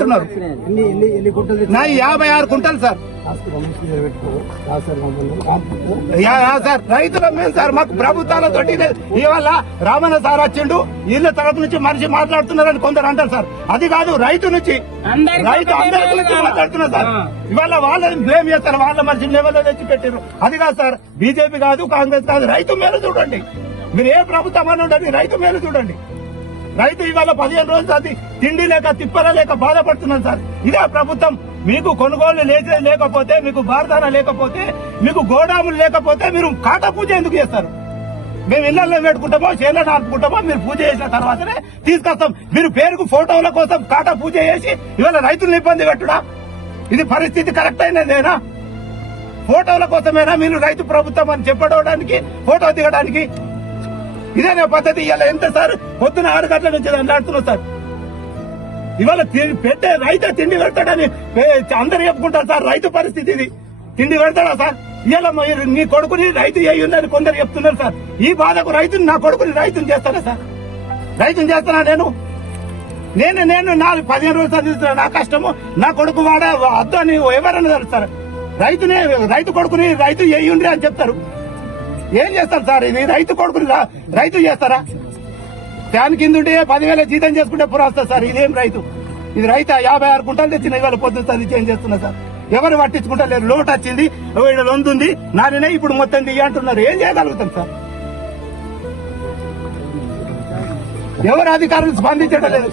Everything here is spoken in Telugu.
అంటున్నారు. నా 56 కుంటలు సార్. సార్ రైతులం మేము సార్, మాకు ప్రభుత్వాలతో ఇవాళ రామన్న సార్ వచ్చిండు, ఇళ్ళ తరపు నుంచి మనిషి మాట్లాడుతున్నారని కొందరు అంటారు సార్. అది కాదు, రైతు నుంచి అందరి గురించి మాట్లాడుతున్నారు సార్. ఇవాళ వాళ్ళని బ్లేమ్ చేస్తారు, వాళ్ళ మనిషిని లెవెల్లో తెచ్చి పెట్టారు. అది కాదు సార్, బీజేపీ కాదు, కాంగ్రెస్ కాదు, రైతు మేలు చూడండి. మీరు ఏ ప్రభుత్వం అని ఉండండి, రైతు మేలు చూడండి. రైతు ఇవాళ 15 రోజులు అది తిండి లేక తిప్పల లేక బాధపడుతున్నాను సార్. ఇదే ప్రభుత్వం. మీకు కొనుగోలు లేకపోతే, మీకు బార్దాన లేకపోతే, మీకు గోడాములు లేకపోతే మీరు కాటా పూజ ఎందుకు చేస్తారు? మేము ఇళ్లలో పెట్టుకుంటామో చేళ్ళ నాటుకుంటామో, మీరు పూజ చేసిన తర్వాతనే తీసుకొస్తాం. మీరు పేరుకు ఫోటోల కోసం కాటా పూజ చేసి ఇవాళ రైతులను ఇబ్బంది పెట్టుడా? ఇది పరిస్థితి కరెక్ట్ అయినదేనా? ఫోటోల కోసమేనా మీరు రైతు ప్రభుత్వం అని చెప్పడానికి, ఫోటో దిగడానికి? ఇదేనా పద్ధతి? ఇవాళ ఎంత సార్ పొద్దున 6 గంటల నుంచి అంటున్నారు సార్. ఇవాళ పెట్టే రైతే తిండి పెడతాడని అందరు చెప్పుకుంటారు సార్. రైతు పరిస్థితి ఇది. తిండి పెడతాడా సార్? ఇవాళ నీ కొడుకుని రైతు అయ్యిందని కొందరు చెప్తున్నారు సార్. ఈ బాధకు రైతుని, నా కొడుకుని రైతుని చేస్తానా సార్? రైతుని చేస్తానా నేను? నా 15 రోజులు చదివిస్తున్నా, నా కష్టము నా కొడుకు వాడ అద్దు అని ఎవరన్నా తెలుస్తారు. రైతు కొడుకుని రైతు అయ్యుండ్రి అని చెప్తారు. ఏం చేస్తారు సార్? ఇది రైతు కొడుకుని రైతు చేస్తారా? ఫ్యాన్ కింద ఉంటే 10,000 జీతం చేసుకుంటే పురాస్తారు సార్. ఇదేం రైతు? ఇది రైతు 56 కుంటలు తెచ్చిన ఇవాళ పొద్దున చదివి చేంజ్ చేస్తున్నా సార్. ఎవరు పట్టించుకుంటలేరు. లోటు వచ్చింది, లొందుంది, నానే ఇప్పుడు మొత్తం దియ్య అంటున్నారు. ఏం చేయగలుగుతాం సార్? ఎవరు అధికారులు స్పందించడం లేదు.